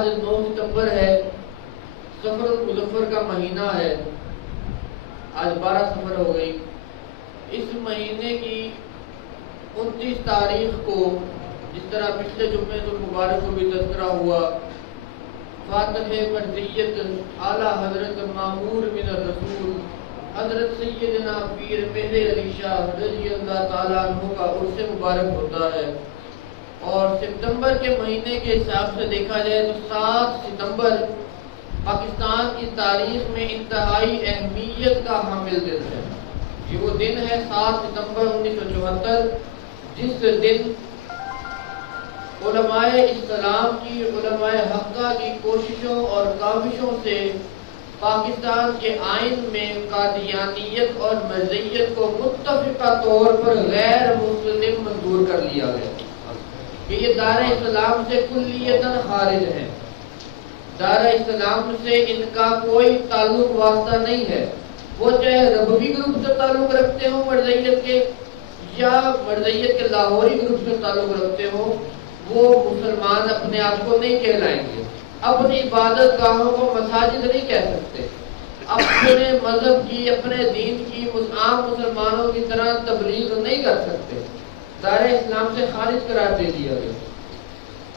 آج 9 ستمبر ہے، سفر المظفر کا مہینہ ہے، آج 12 سفر ہو گئی۔ اس مہینے کی 29 تاریخ کو، جس طرح پچھلے جمعے المبارک کو بھی تذکرہ ہوا، فاتح مرضیت اعلیٰ حضرت مامور من الرسول حضرت سیدنا پیر مہر علی شاہ رضی اللہ تعالیٰ عنہ کا عرس مبارک ہوتا ہے۔ اور ستمبر کے مہینے کے حساب سے دیکھا جائے تو 7 ستمبر پاکستان کی تاریخ میں انتہائی اہمیت کا حامل دن ہے۔ یہ وہ دن ہے 7 ستمبر 1974، جس دن علماء اسلام کی، علماء حقہ کی کوششوں اور کاوشوں سے پاکستان کے آئین میں قادیانیت اور مرزیت کو متفقہ طور پر غیر مسلم منظور کر لیا گیا کہ یہ دار اسلام سے کلیتاً خارج ہے، دار اسلام سے ان کا کوئی تعلق واسطہ نہیں ہے۔ وہ چاہے ربوی گروپ سے تعلق رکھتے ہوں مرزیت کے، یا مرزیت کے لاہوری گروپ سے تعلق رکھتے ہوں، وہ مسلمان اپنے آپ کو نہیں کہلائیں گے۔ اپنی عبادت گاہوں کو مساجد نہیں کہہ سکتے، اپنے مذہب کی، اپنے دین کی عام مسلمانوں کی طرح تبلیغ نہیں کر سکتے، دار اسلام سے خارج قرار دے دیا گیا۔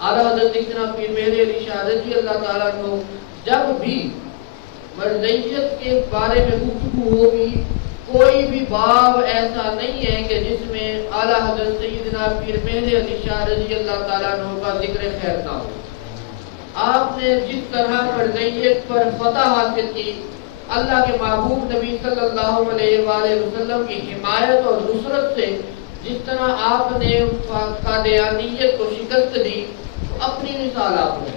اعلیٰ حضرت جناب پیر مہر علی شاہ رضی اللہ تعالیٰ عنہ جب بھی مرزیت کے بارے میں گفتگو ہوگی، کوئی بھی باب ایسا نہیں ہے کہ جس میں اعلیٰ حضرت سیدنا پیر مہر علی شاہ رضی اللہ تعالیٰ عنہ کا ذکر خیر نہ ہو۔ آپ نے جس طرح مرزیت پر فتح حاصل کی، اللہ کے محبوب نبی صلی اللہ علیہ وآلہ وسلم کی حمایت اور نصرت سے جس طرح آپ نے قادیانیت کو شکست دی، اپنی مثال آپ نے،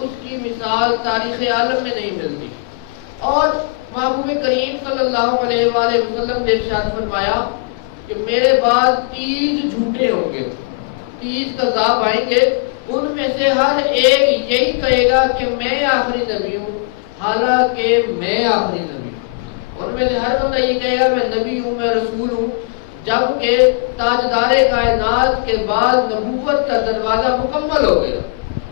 اس کی مثال تاریخ عالم میں نہیں ملتی۔ اور محبوب کریم صلی اللہ علیہ وآلہ وسلم نے ارشاد فرمایا کہ میرے بعد 30 جھوٹے ہوں گے، 30 کذاب آئیں گے، ان میں سے ہر ایک یہی کہے گا کہ میں آخری نبی ہوں، حالانکہ میں آخری نبی ہوں۔ ان میں سے ہر بندہ یہ کہے گا میں نبی ہوں، میں رسول ہوں، جبکہ تاجدار کائنات کے بعد نبوت کا دروازہ مکمل ہو گیا،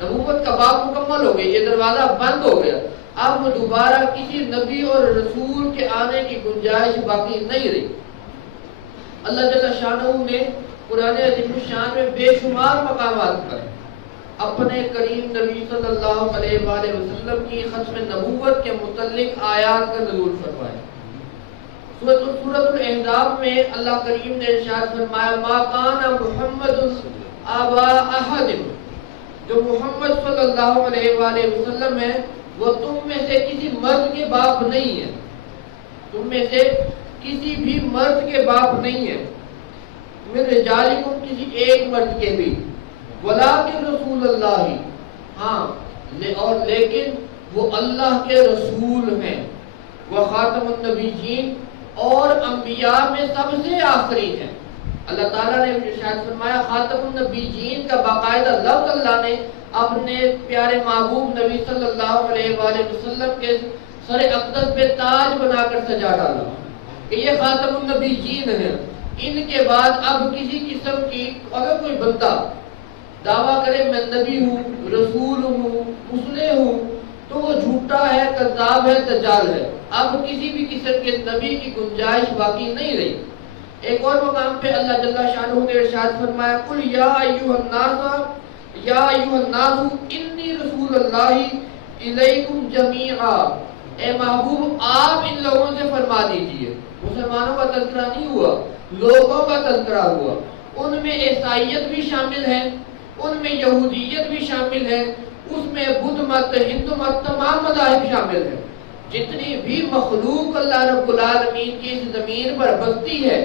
نبوت کا باب مکمل ہو گیا، یہ دروازہ بند ہو گیا۔ اب دوبارہ کسی نبی اور رسول کے آنے کی گنجائش باقی نہیں رہی۔ اللہ جل شانہ نے قرآن عظیم الشان میں بے شمار مقامات پر اپنے کریم نبی صلی اللہ علیہ وآلہ وسلم کی ختم نبوت کے متعلق آیات کا نزول فرمایا۔ سورۃ الاحزاب میں اللہ کریم نے ارشاد فرمایا ما کان محمد ابا احد، جو محمد صلی اللہ علیہ وآلہ وسلم ہے وہ تم میں سے کسی مرد کے باپ نہیں ہے، تم میں سے کسی بھی مرد کے باپ نہیں ہے، من رجالکم، کسی ایک مرد کے بھی، ولکن رسول اللہ، ہاں اور لیکن وہ اللہ کے رسول ہیں، وہ خاتم النبیین، اور انبیاء میں سب سے آخری ہیں۔ اللہ تعالیٰ نے ارشاد فرمایا خاتم النبیین کا باقاعدہ لفظ اللہ نے اپنے پیارے محبوب نبی صلی اللہ علیہ وآلہ وسلم کے سر اقدس پہ تاج بنا کر سجا ڈالا کہ یہ خاتم النبیین ہیں۔ ان کے بعد اب کسی قسم کی اگر کوئی بندہ دعویٰ کرے میں نبی ہوں، رسول ہوں، مصلح ہوں، تو وہ جھوٹا ہے، کذاب ہے، دجال ہے۔ اب کسی بھی قسم کے نبی کی گنجائش باقی نہیں رہی۔ ایک اور مقام پہ اللہ جل شانہ نے ارشاد فرمایا قل یا ایھا الناس انی رسول اللہ الیکم جمیعا، اے محبوب آپ ان لوگوں سے فرما دیجئے، مسلمانوں کا تذکرہ نہیں ہوا، لوگوں کا تذکرہ ہوا، ان میں عیسائیت بھی شامل ہے، ان میں یہودیت بھی شامل ہے، اس میں بدھ مت، ہندو مت، تمام مذاہب شامل ہیں، جتنی بھی مخلوق اللہ رب العالمین کی اس زمین پر بستی ہے،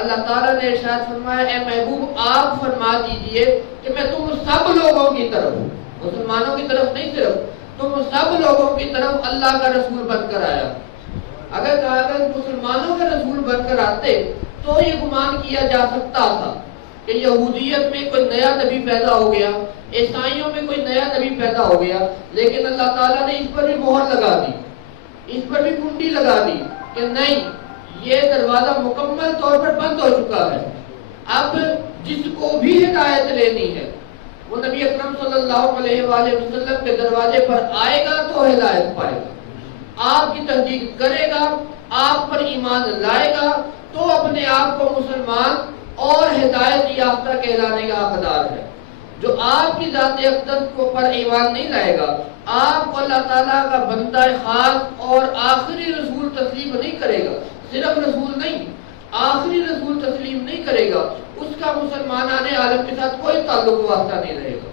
اللہ تعالیٰ نے ارشاد فرمایا اے محبوب آپ فرما دیجئے کہ میں تم سب لوگوں کی طرف، مسلمانوں کی طرف نہیں صرف، تم سب لوگوں کی طرف اللہ کا رسول بن کر آیا۔ اگر مسلمانوں کے رسول بن کر آتے تو یہ گمان کیا جا سکتا تھا کہ یہودیت میں کوئی نیا نبی پیدا ہو گیا، عیسائیوں میں کوئی نیا نبی پیدا ہو گیا، لیکن اللہ تعالیٰ نے اس پر بھی مہر لگا دی، اس پر بھی کنڈی لگا دی کہ نہیں، یہ دروازہ مکمل طور پر بند ہو چکا ہے۔ اب جس کو بھی ہدایت لینی ہے، وہ نبی اکرم صلی اللہ علیہ وآلہ وسلم کے دروازے پر آئے گا تو ہدایت پائے گا، آپ کی تصدیق کرے گا، آپ پر ایمان لائے گا تو اپنے آپ کو مسلمان اور ہدایت یافتہ کہلانے کا حقدار ہے۔ جو آپ کی ذات اقدس کو پر ایمان نہیں لائے گا، آپ کو اللہ تعالیٰ کا بندہ خاص اور آخری رسول تسلیم نہیں کرے گا، صرف رسول نہیں، آخری رسول تسلیم نہیں کرے گا، اس کا مسلمانان عالم کے ساتھ کوئی تعلق واسطہ نہیں رہے گا۔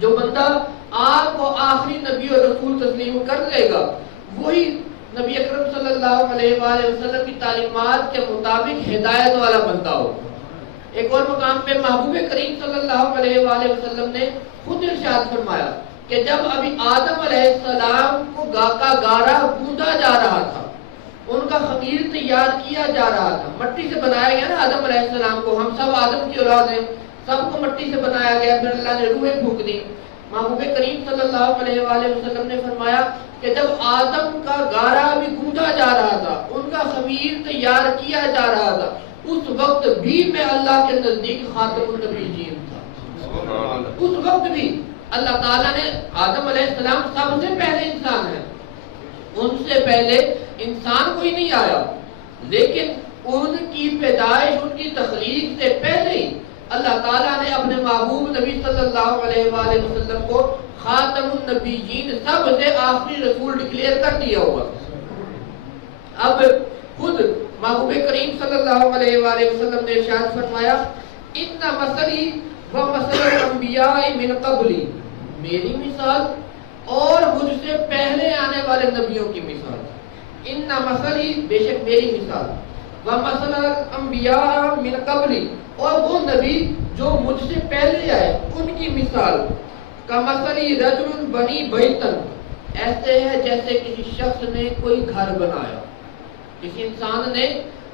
جو بندہ آپ کو آخری نبی اور رسول تسلیم کر لے گا، وہی نبی اکرم صلی اللہ علیہ وآلہ وسلم کی تعلیمات کے مطابق ہدایت والا بندہ ہوگا۔ ایک اور مقام پہ محبوب کریم صلی اللہ علیہ وآلہ وسلم نے خود ارشاد فرمایا کہ جب ابھی آدم علیہ السلام کو کا گارا گوندا جا رہا تھا، ان کا خمیر تیار کیا جا رہا تھا، مٹی سے بنایا گیا نا آدم علیہ السلام کو، ہم سب آدم کی اولاد ہیں، سب کو مٹی سے بنایا گیا، پھر اللہ نے روحیں پھونک دی۔ محبوب کریم صلی اللہ علیہ وآلہ وسلم نے فرمایا کہ جب آدم کا گارا بھی گوندا جا رہا تھا، ان کا خمیر تیار کیا جا رہا تھا، اس وقت بھی میں اللہ کے نزدیک خاتم النبیین تھا۔ اس وقت بھی اللہ تعالیٰ نے، آدم علیہ السلام سب سے پہلے انسان ہے، ان سے پہلے انسان کوئی نہیں آیا، لیکن ان کی پیدائش، ان کی تخلیق سے پہلے ہی اللہ تعالیٰ نے اپنے محبوب نبی صلی اللہ علیہ وآلہ وسلم کو خاتم النبیین، سب سے آخری رسول ڈکلیئر کر دیا ہوا۔ اب خود محبوب کریم صلی اللہ علیہ وآلہ وسلم نے ارشاد فرمایا ان مثلی و مثل الانبیاء من قبلی، میری مثال اور مجھ سے پہلے آنے والے نبیوں کی مثال، ان مثلی بے شک میری مثال، و مثل الانبیاء من قبلی اور وہ نبی جو مجھ سے پہلے آئے ان کی مثال، کمثلی رجل بنی بیتن، ایسے ہے جیسے کسی شخص نے کوئی گھر بنایا، کسی انسان نے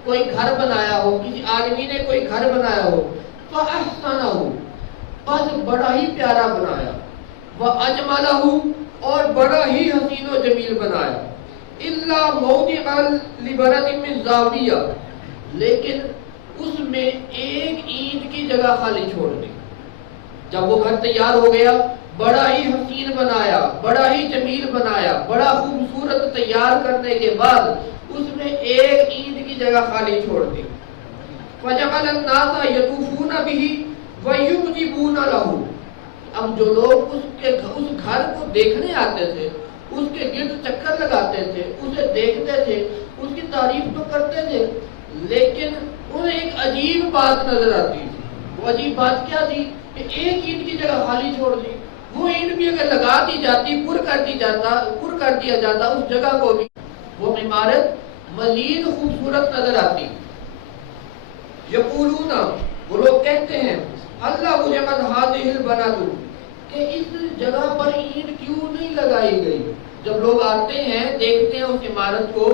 کوئی گھر بنایا ہو، کسی آدمی نے کوئی گھر بنایا ہو، فَأَحْسَنَهُ، بس بڑا ہی پیارا بنایا، وَأَجْمَلَهُ اور بڑا ہی حسین و جمیل بنایا، إِلَّا مَوْضِعَ لِبَرَدٍ مِّن زَاوِيَةٍ، لیکن اس میں ایک اینٹ کی جگہ خالی چھوڑ دی۔ جب وہ گھر تیار ہو گیا، بڑا ہی حسین بنایا، بڑا ہی جمیل بنایا، بڑا خوبصورت تیار کرنے کے بعد اس میں ایک اینٹ کی جگہ خالی چھوڑ دی۔ فَجَعَلَ النَّاسَ يَطُوفُونَ بِهِ وَيُعْجِبُونَ لَهُ، اب جو لوگ اس گھر کو دیکھنے آتے تھے، اس کے گرد چکر لگاتے تھے، اسے دیکھتے تھے، اس کی تعریف تو کرتے تھے، لیکن انہیں ایک عجیب بات نظر آتی تھی۔ وہ عجیب بات کیا تھی کہ ایک اینٹ کی جگہ خالی چھوڑ دی، وہ اینٹ بھی اگر لگا دی جاتی، پر کر دیا جاتا اس جگہ کو بھی، وہ عمارت مزید خوبصورت نظر آتی۔ یقولون، وہ لوگ کہتے ہیں، اللہ وجعت هذه البنات، کہ اس جگہ پر اینٹ کیوں نہیں لگائی گئی۔ جب لوگ آتے ہیں دیکھتے ہیں اس عمارت کو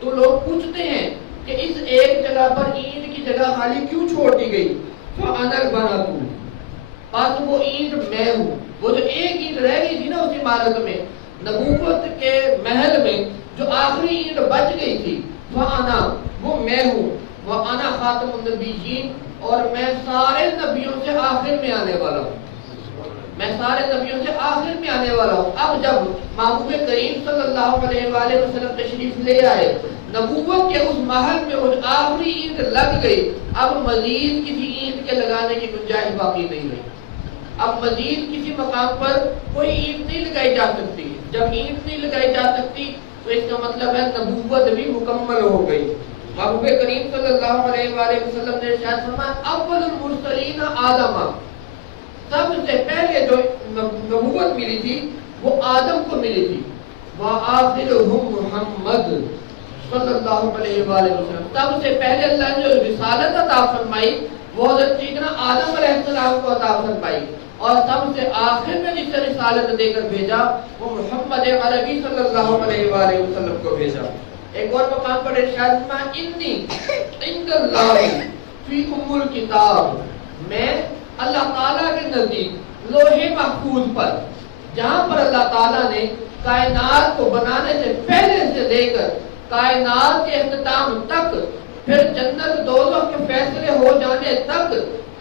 تو لوگ پوچھتے ہیں کہ اس ایک جگہ پر اینٹ کی جگہ خالی کیوں چھوڑ دی گئی۔ فَأَنَا الْبَنَاتُ، پس وہ اینٹ میں ہوں، وہ جو ایک اینٹ رہ گئی تھی نا اس عمارت میں، نبوت کے محل میں جو آخری اینٹ بچ گئی تھی، فَأَنَا، وہ میں ہوں، وَأَنَا خاتم النبیین، اور میں سارے نبیوں سے آخر میں آنے والا ہوں، میں سارے نبیوں سے آخر میں آنے والا ہوں۔ اب جب محبوب کریم صلی اللہ علیہ وآلہ وسلم تشریف لے آئے، نبوت کے اس محل میں وہ آخری اینٹ لگ گئی، اب مزید کسی اینٹ کے لگانے کی گنجائش باقی نہیں رہی، اب مزید کسی مقام پر کوئی اینٹ نہیں لگائی جا سکتی۔ جب اینٹ نہیں لگائی جا سکتی تو اس کا مطلب ہے نبوت بھی مکمل ہو گئی۔ محبوب کریم صلی اللہ علیہ وآلہ وسلم نے ارشاد فرمایا اول المرسلین آدم، سب سے پہلے جو نبوت ملی تھی وہ آدم کو ملی تھی، وآخرہم محمد صلی اللہ علیہ وآلہ وسلم، سب سے پہلے اللہ نے جو رسالت عطا فرمائی وہ حضرت سیدنا آدم علیہ السلام کو عطا فرمائی، اور سب سے آخر میں جسے رسالت دے کر بھیجا وہ محمد عربی صلی اللہ علیہ وآلہ وسلم کو بھیجا۔ ایک اور مقام پر ارشاد فرمایا انی عند اللہ فی ام الکتاب، میں اللہ تعالیٰ کے نزدیک لوح محفوظ پر، جہاں پر اللہ تعالیٰ نے کائنات کو بنانے سے پہلے سے لے کر کائنات کے اختتام تک، پھر جنت دوزخ کے فیصلے ہو جانے تک،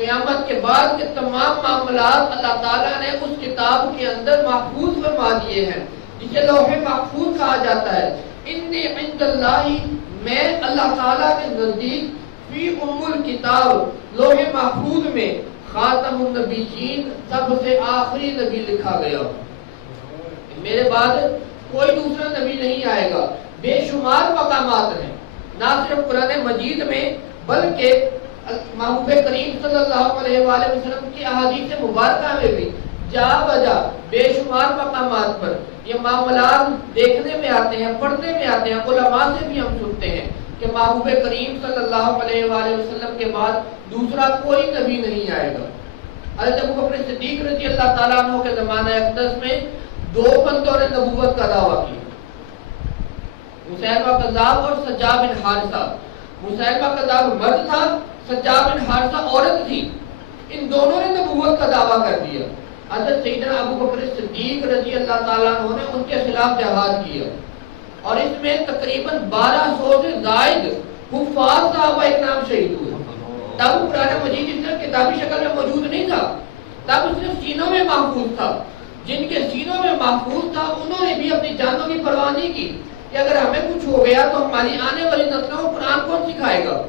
قیامت کے بعد کے تمام معاملات اللہ تعالیٰ نے اس کتاب کے اندر محفوظ فرما دیے ہیں، جسے لوح محفوظ کہا جاتا ہے۔ انی عند اللہ، میں اللہ تعالیٰ کے نزدیک، فی ام الکتاب، لوح محفوظ میں، خاتم النبیین، سب سے آخری نبی لکھا گیا۔ میرے بعد کوئی دوسرا نبی نہیں آئے گا۔ بے شمار مقامات ہیں، نہ صرف قرآن مجید میں بلکہ محبوب کریم صلی اللہ علیہ وآلہ وسلم کی احادیث مبارکہ میں بھی جا بجا بے شمار مقامات پر یہ معاملات دیکھنے میں آتے ہیں، پڑھنے میں آتے ہیں۔ علماء سے بھی ہم سنتے ہیں کہ محبوب کریم صلی اللہ علیہ وآلہ وسلم کے بعد دوسرا کوئی نبی نہیں آئے گا۔ حضرت ابوبکر صدیق رضی اللہ تعالیٰ عنہ کے زمانہ اقدس میں 2 بندوں نے نبوت کا دعویٰ کیا، مسیلمہ کذاب اور سجاد بن حارثہ۔ مسیلمہ کذاب مرد تھا، سجاد بن حارثہ عورت تھی۔ ان دونوں نے نبوت کا دعویٰ کر دیا۔ حضرت سیدنا ابوبکر صدیق رضی اللہ تعالیٰ عنہ نے ان کے خلاف جہاد کیا، اور اس میں تقریباً 1200 سے زائد حفاظ صحابہ اکرام شہید ہوئے۔ تب قرآن مجید اس طرح کتابی شکل میں موجود نہیں تھا، تب صرف سینوں میں محفوظ تھا۔ جن کے سینوں میں محفوظ تھا انہوں نے بھی اپنی جانوں کی پرواہ نہیں کی کہ اگر ہمیں کچھ ہو گیا تو ہماری آنے والی نسلوں کو قرآن کون سکھائے گا۔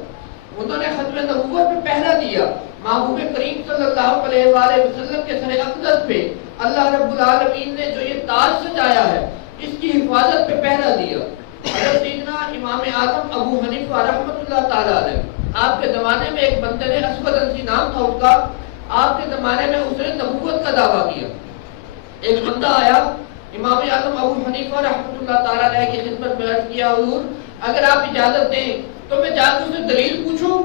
انہوں نے ختم نبوت پہ پہرا دیا۔ محبوب کریم صلی اللہ علیہ وآلہ وسلم کے سر اقدس پہ اللہ رب العالمین نے جو یہ تاج سجایا ہے، اس کی حفاظت پہ پہرا دیا۔ حضرت سیدنا امام اعظم ابو حنیفہ رحمۃ اللہ تعالیٰ علیہ، آپ کے زمانے میں ایک بندے نے، اسود انسی نام تھا اس کا، آپ کے زمانے میں اس نے نبوت کا دعویٰ کیا۔ ایک بندہ آیا امام اعظم ابو حنیفہ رحمۃ اللہ تعالیٰ علیہ کی خدمت میں عرض کیا، حضور اگر آپ اجازت دیں تو میں جا کے اسے دلیل پوچھوں،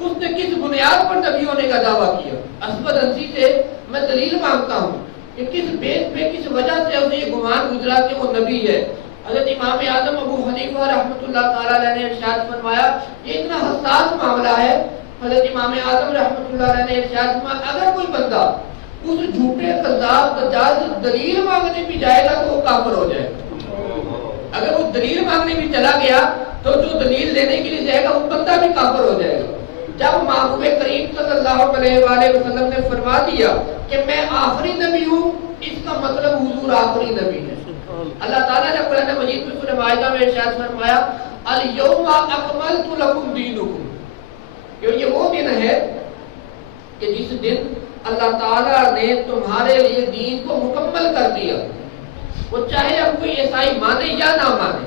اس نے کس بنیاد پر نبی ہونے کا دعویٰ کیا۔ اسود انسی سے میں دلیل مانگتا ہوں کہ کس بیس پہ، کس وجہ سے اسے یہ گمان گزرا کہ وہ نبی ہے۔ حضرت امام اعظم ابو حنیفہ رحمۃ اللہ تعالیٰ علیہ نے ارشاد فرمایا، یہ اتنا حساس معاملہ ہے۔ حضرت امام اعظم رحمۃ اللہ علیہ نے ارشاد فرمایا، اگر کوئی بندہ اس جھوٹے قذاب دجال سے دلیل مانگنے بھی جائے گا تو وہ کافر ہو جائے گا۔ اگر وہ دلیل مانگنے بھی چلا گیا تو جو دلیل دینے کے لیے جائے گا وہ بندہ بھی کافر ہو جائے گا۔ جب محبوب کریم صلی اللہ علیہ وآلہ وسلم نے فرما دیا کہ میں آخری نبی ہوں، اس کا مطلب حضور آخری نبی ہے۔ اللہ تعالیٰ نے قرآن مجید میں سورہ مائدہ میں ارشاد فرمایا، الیوم اکملت لکم دینکم، کہ یہ وہ دن ہے کہ جس دن اللہ تعالیٰ نے تمہارے لیے دین کو مکمل کر دیا۔ وہ چاہے اب کوئی عیسائی مانے یا نہ مانے،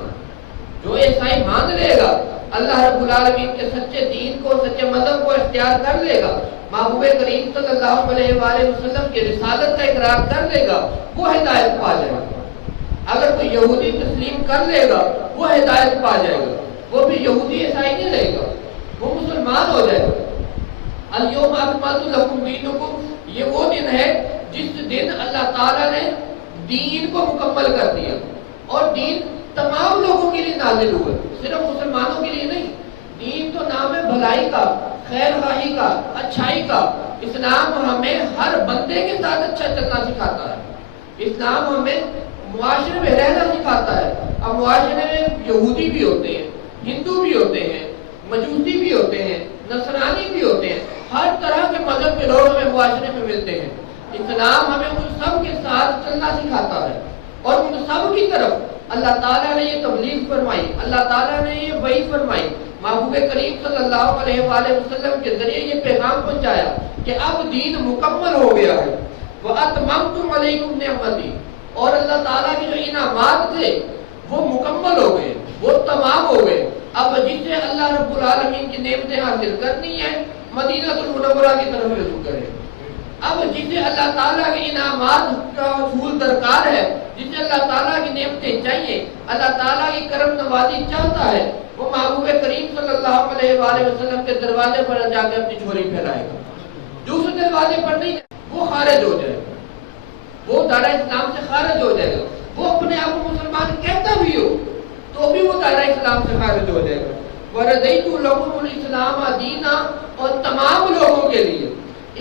جو عیسائی مان لے گا اللہ رب العالمین کے سچے دین کو، سچے مذہب کو اختیار کر لے گا، محبوب کریم صلی اللہ علیہ وآلہ وسلم کی رسالت کا اقرار کر لے گا، وہ ہدایت پا جائے گا۔ اگر کوئی یہودی تسلیم کر لے گا وہ ہدایت پا جائے گا، وہ بھی یہودی عیسائی نہیں رہے گا، وہ مسلمان ہو جائے گا۔ الیوم اکملت لکم دینکم، یہ وہ دن ہے جس دن اللہ تعالیٰ نے دین کو مکمل کر دیا، اور دین تمام لوگوں کے لیے نازل ہوئے، صرف مسلمانوں کے لیے نہیں۔ دین تو نام ہے بھلائی کا، خیر خواہی کا، اچھائی کا۔ اسلام ہمیں ہر بندے کے ساتھ اچھا چلنا سکھاتا ہے۔ اسلام ہمیں معاشرے میں رہنا سکھاتا ہے۔ اب معاشرے میں یہودی بھی ہوتے ہیں، ہندو بھی ہوتے ہیں، مجوسی بھی ہوتے ہیں، نصرانی بھی ہوتے ہیں، ہر طرح کے مذہب کے لوگ ہمیں معاشرے میں ملتے ہیں۔ اسلام ہمیں ان سب کے ساتھ چلنا سکھاتا ہے، اور ان سب کی طرف اللہ تعالیٰ نے یہ تبلیغ فرمائی، اللہ تعالیٰ نے یہ وحی فرمائی، محبوب کریم صلی اللہ علیہ وآلہ وسلم کے ذریعے یہ پیغام پہنچایا کہ اب دین مکمل ہو گیا ہے۔ وَأَتْمَمْتُ عَلَيْكُمْ نِعْمَتِي، اور اللہ تعالیٰ کے جو انعامات تھے وہ مکمل ہو گئے، وہ تمام ہو گئے۔ اب جسے اللہ رب العالمین کی نعمتیں حاصل کرنی ہے مدینہ المنورہ کی طرف رجوع کرے۔ اب جسے اللہ تعالیٰ کے انعامات کا حصول درکار ہے، جسے اللہ تعالیٰ کی نعمتیں چاہیے، اللہ تعالیٰ کی کرم نوازی چاہتا ہے، وہ محبوب کریم صلی اللہ علیہ وآلہ وسلم کے دروازے پر جا کے اپنی جھولی پھیلائے گا۔ جو اس دروازے پر نہیں وہ خارج ہو جائے گا، وہ دائرہ اسلام سے خارج ہو جائے گا۔ وہ اپنے آپ کو مسلمان کہتا بھی ہو تو بھی وہ دائرہ اسلام سے خارج ہو جائے گا۔ وَرَضَيْتُ لَكُمُ الْإِسْلَامَ دِينًا، اور تمام لوگوں کے لیے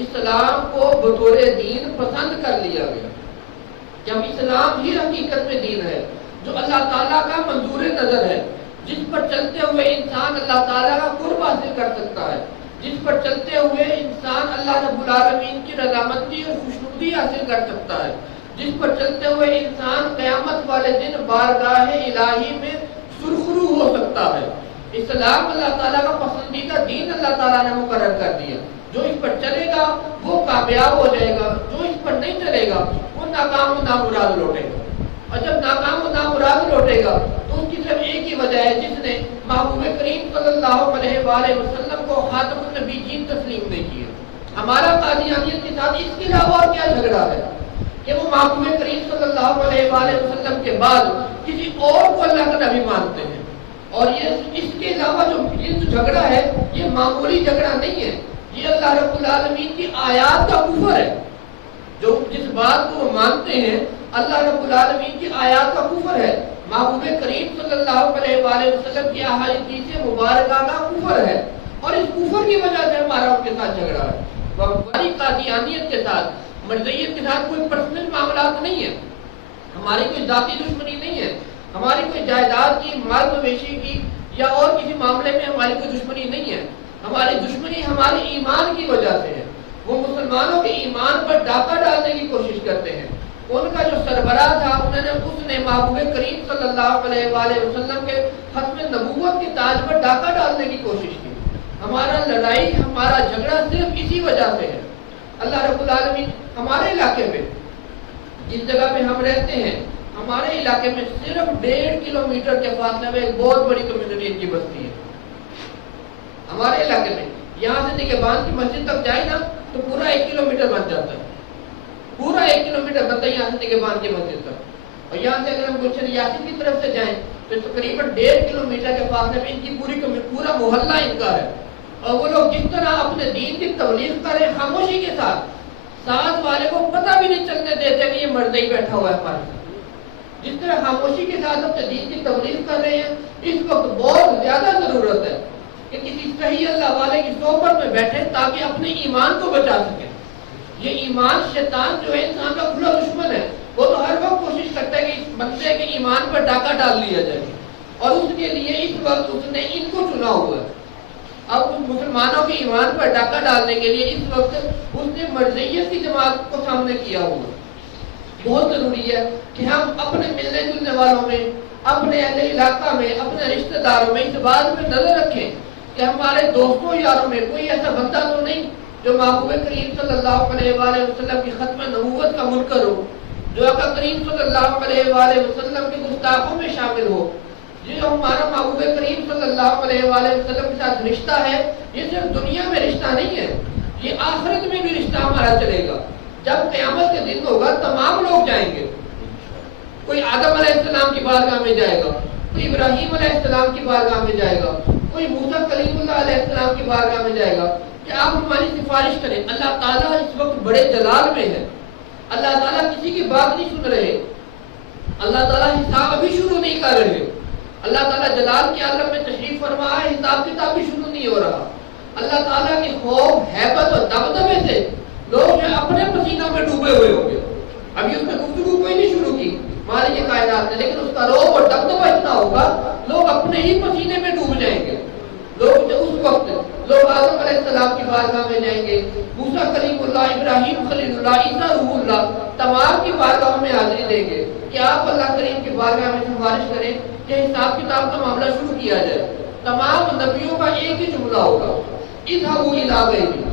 اسلام کو بطور دین پسند کر لیا گیا۔ جب اسلام ہی حقیقت میں دین ہے جو اللہ تعالیٰ کا منظور نظر ہے، جس پر چلتے ہوئے انسان اللہ تعالیٰ کا قرب حاصل کر سکتا ہے، جس پر چلتے ہوئے انسان اللہ رب العالمین کی رضامندی اور خوشنودی حاصل کر سکتا ہے، جس پر چلتے ہوئے انسان قیامت والے دن بارگاہ الہی میں سرخرو ہو سکتا ہے۔ اسلام اللہ تعالیٰ کا پسندیدہ دین اللہ تعالیٰ نے مقرر کر دیا، جو اس پر چلے گا وہ کامیاب ہو جائے گا، جو اس پر نہیں چلے گا وہ ناکام و نامراد لوٹے گا۔ اور جب ناکام و نامراد لوٹے گا تو اس کی صرف ایک ہی وجہ ہے، جس نے محبوب کریم صلی اللہ علیہ وآلہ وسلم کو خاتم النبیین تسلیم نہیں کیا۔ ہمارا قادیانیت کے ساتھ اس کے علاوہ اور کیا جھگڑا ہے کہ وہ محبوب کریم صلی اللہ علیہ وآلہ وسلم کے بعد کسی اور کو اللہ کا نبی مانتے ہیں، اور یہ اس کے علاوہ جو جھگڑا ہے یہ معمولی جھگڑا نہیں ہے، یہ اللہ رب العالمین کی آیات کا کفر ہے۔ جو جس بات کو وہ مانتے ہیں اللہ رب العالمین کی آیات کا کفر ہے، محبوب کریم صلی اللہ علیہ وآلہ وسلم کی احادیث مبارکہ کا کفر ہے، اور اس کفر کی وجہ سے ہمارا ان کے ساتھ جھگڑا ہے۔ ہماری قادیانیت کے ساتھ، مرزیت کے ساتھ کوئی پرسنل معاملات نہیں ہے، ہماری کوئی ذاتی دشمنی نہیں ہے، ہماری کوئی جائیداد کی، مال مویشی کی یا اور کسی معاملے میں ہماری کوئی دشمنی نہیں ہے۔ ہماری دشمنی ہمارے ایمان کی وجہ سے ہے۔ وہ مسلمانوں کے ایمان پر ڈاکہ ڈالنے کی کوشش کرتے ہیں۔ ان کا جو سربراہ تھا اس نے محبوب کریم صلی اللہ علیہ وآلہ وسلم کے ختم نبوت کے تاج پر ڈاکہ ڈالنے کی کوشش کی۔ ہمارا لڑائی، ہمارا جھگڑا صرف اسی وجہ سے ہے۔ اللہ رب العالمین ہمارے علاقے میں، جس جگہ پہ ہم رہتے ہیں، ہمارے علاقے میں صرف 1.5 کلومیٹر کے فاصلے میں ایک بہت بڑی کمیونٹی ان کی بستی ہے۔ ہمارے علاقے میں یہاں سے نگہبان کی مسجد تک جائے نا تو پورا 1 کلومیٹر بن جاتا ہے، پورا 1 کلومیٹر بنتا ہے یہاں سے نگہبان کی مسجد تک۔ اور یہاں سے اگر ہم گلشن یاسین کی طرف سے جائیں تو تقریباً 1.5 کلومیٹر کے فاصلے میں ان کی پورا محلہ ان کا ہے۔ اور وہ لوگ جس طرح اپنے دین کی تبلیغ کریں خاموشی کے ساتھ والے کو پتہ بھی نہیں چلنے دیتے کہ یہ مرد ہی بیٹھا ہوا ہے ہمارے ساتھ، جس طرح خاموشی کے ساتھ اپنے دین کی تبلیغ کر رہے ہیں۔ اس وقت بہت زیادہ ضرورت ہے کہ کسی صحیح اللہ والے کی صحبت میں بیٹھے تاکہ اپنے ایمان کو بچا سکیں۔ یہ ایمان شیطان جو ہے انسان کا کھلا دشمن ہے، وہ تو ہر وقت کوشش کرتا ہے کہ اس بندے کے ایمان پر ڈاکہ ڈال لیا جائے، اور اس کے لیے اس وقت اس نے ان کو چنا ہوا ہے۔ اب مسلمانوں کے ایمان پر ڈاکہ ڈالنے کے لیے اس وقت اس نے مرزیت کی جماعت کو سامنے کیا ہوا ہے۔ بہت ضروری ہے کہ ہم اپنے ملنے جلنے والوں میں، اپنے اہل علاقہ میں، اپنے رشتہ داروں میں اس بات پہ نظر رکھیں کہ ہمارے دوستوں یاروں میں کوئی ایسا بندہ تو نہیں جو محبوب کریم صلی اللہ علیہ وآلہ وسلم کی ختم نبوت کا منکر ہو، جو آقا کریم صلی اللہ علیہ وآلہ وسلم کے گستاخوں میں شامل ہو۔ یہ جو ہمارا محبوب کریم صلی اللہ علیہ وآلہ وسلم کے ساتھ رشتہ ہے، یہ صرف دنیا میں رشتہ نہیں ہے، یہ آخرت میں بھی رشتہ ہمارا چلے گا۔ جب قیامت کے دن ہوگا تمام لوگ جائیں گے، کوئی آدم علیہ السلام کی بارگاہ میں جائے گا، کوئی ابراہیم علیہ السلام کی بارگاہ میں جائے گا، کوئی موسیٰ کلیم اللہ علیہ السلام کی بارگاہ میں جائے گا کہ آپ ہماری سفارش کریں۔ اللہ تعالیٰ اس وقت بڑے جلال میں ہے، اللہ تعالیٰ کسی کی بات نہیں سن رہے، اللہ تعالیٰ حساب ابھی شروع نہیں کر رہے، اللہ تعالیٰ جلال کے عالم میں تشریف فرما ہے، حساب کتاب بھی شروع نہیں ہو رہا۔ اللہ تعالیٰ کی خوف، ہیبت اور دبدبے سے لوگ جو اپنے پسینوں میں ڈوبے ہوئے ہوں گے۔ ابھی اس نے گفتگو کوئی نہیں شروع کی مالک کائنات نے، لیکن اس کا روب اور دبدبہ اتنا ہوگا لوگ اپنے ہی پسینے میں ڈوب جائیں گے۔ لوگ اس وقت لوگ آدم علیہ السلام کی بارگاہ میں جائیں گے، موسیٰ کلیم اللہ، ابراہیم خلیل اللہ، عیسیٰ روح اللہ، تمام کی بارگاہ میں حاضری دیں گے کہ آپ اللہ کریم کی بارگاہ میں سفارش کریں کہ حساب کتاب کا معاملہ شروع کیا جائے۔ تمام نبیوں کا ایک ہی جملہ ہوگا، اذهبوا الى غیری،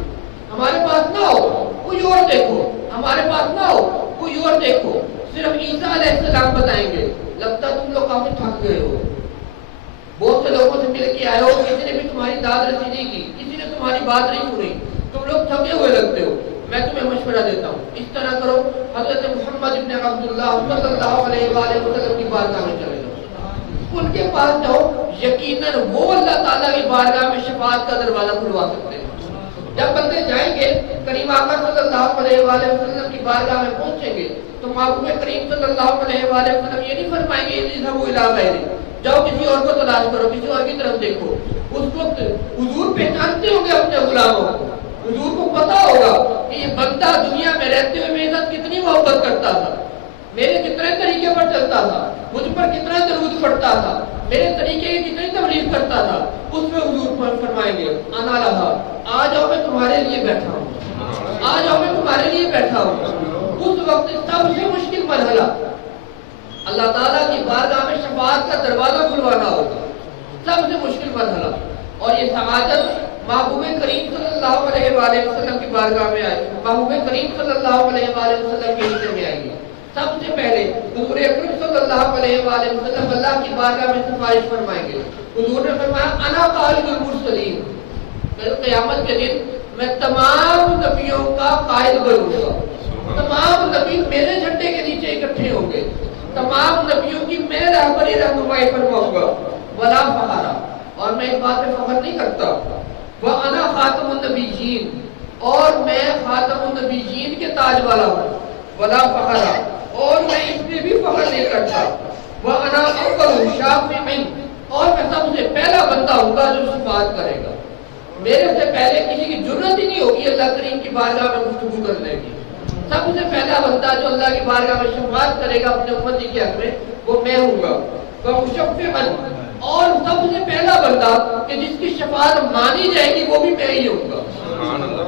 ہمارے پاس نہ ہو کوئی اور دیکھو، ہمارے پاس نہ ہو کوئی اور دیکھو۔ صرف عیسیٰ علیہ السلام بتائیں گے لگتا تم لوگ کافی تھک گئے ہو، بہت سے لوگوں سے مل کے آئے ہو، کسی نے بھی تمہاری داد رسی نہیں کی، کسی نے تمہاری بات نہیں سنی، تم لوگ تھکے ہوئے لگتے ہو، میں تمہیں مشورہ دیتا ہوں اس طرح کرو، حضرت محمد ابن عبداللہ صلی اللہ علیہ وآلہ وسلم کی بارگاہ میں چلے جاؤ، ان کے پاس جاؤ، یقیناً وہ اللہ تعالیٰ کی بارگاہ میں شفاعت کا دروازہ کھلوا سکتے ہیں۔ جب بندے جائیں گے کریم آقا صلی اللہ علیہ وآلہ وسلم کی بارگاہ میں پہنچیں گے تو محبوب کریم صلی اللہ علیہ وآلہ وسلم یہ نہیں فرمائیں گے اذهبوا الى غیری، جاؤ کسی اور کو تلاش کرو، کسی اور کی طرف دیکھو۔ اس وقت حضور پہچانتے ہوں گے اپنے غلاموں کو، حضور کو پتا ہوگا کہ یہ بندہ دنیا میں رہتے ہوئے میرے ساتھ کتنی محبت کرتا تھا، میرے کتنے طریقے پر چلتا تھا، مجھ پر کتنا درود پڑھتا تھا، میرے طریقے کی کتنی تبلیغ کرتا تھا، اس میں حضور فرمائیں گے انا لہا، آ جاؤ میں تمہارے لیے بیٹھا ہوں، آ جاؤ میں تمہارے لیے بیٹھا ہوں۔ اس وقت سب سے مشکل مرحلہ اللہ تعالیٰ کی بارگاہ میں شفاعت کا دروازہ کھلوانا ہوگا، سب سے مشکل مرحلہ۔ اور یہ سعادت محبوب کریم صلی اللہ علیہ وآلہ وسلم کی بارگاہ میں آئی، محبوب کریم صلی اللہ علیہ وآلہ وسلم کے حصے میں آئی۔ سب سے پہلے حضور اکرم صلی اللہ علیہ وآلہ وسلم اللہ کی بارگاہ میں سفارش فرمائیں گے۔ حضور نے فرمایا انا قائد المرسلین، قیامت کے دن میں تمام نبیوں کا قائد بنوں گا، تمام نبی میرے جھنڈے کے نیچے اکٹھے ہوں گے، تمام نبیوں کی میں رہبری رہنمائی فرماؤں گا۔ ولا فخر، اور میں اس بات پہ فخر نہیں کرتا، وَأَنَا خَاتَمُ النَّبِيِّينَ، اور میں خاتم النبیین کے تاج والا ہوں۔ ولا فخر، اور میں اس میں بھی فخر نہیں کرتا۔ وَأَنَا أَوَّلُ شَافِعٍ، اور میں سب سے پہلا بندہ ہوں گا جو شفاعت کرے گا۔ میرے سے پہلے کسی کی جرت ہی نہیں ہوگی اللہ کریم کی بارگاہ میں گفتگو کرنے کی۔ سب سے پہلا بندہ جو اللہ کی بارگاہ میں شفاعت کرے گا اپنے امتی کے حق میں، وہ میں ہوں گا۔ وَمُشَفِّعًا، اور سب سے پہلا بندہ کہ جس کی شفاعت مانی جائے گی وہ بھی میں ہی ہوں گا۔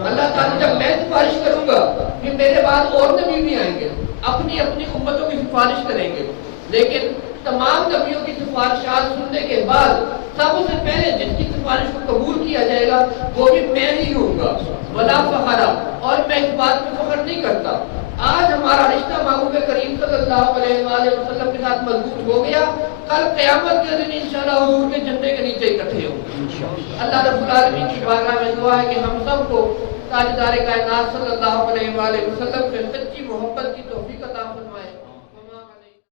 اللہ تعالیٰ جب میں سفارش کروں گا پھر میرے بعد اور نبی بھی آئیں گے، اپنی اپنی امتوں کی سفارش کریں گے، لیکن تمام نبیوں کی سفارشات سننے کے بعد سب سے پہلے جس کی سفارش کو قبول کیا جائے گا وہ بھی میں ہی ہوں گا۔ ولا فخر، اور میں اس بات میں فخر نہیں کرتا۔ آج ہمارا رشتہ محبوب کریم صلی اللہ علیہ وآلہ وسلم کے ساتھ مضبوط ہو گیا، کل قیامت کے دن انشاءاللہ حضور کے جھنڈے کے نیچے اکٹھے ہوں گے۔ اللہ رب العالمین کی بارگاہ میں دعا ہے کہ ہم سب کو تاجدار کائنات صلی اللہ علیہ وآلہ وسلم سے سچی محبت کی توفیق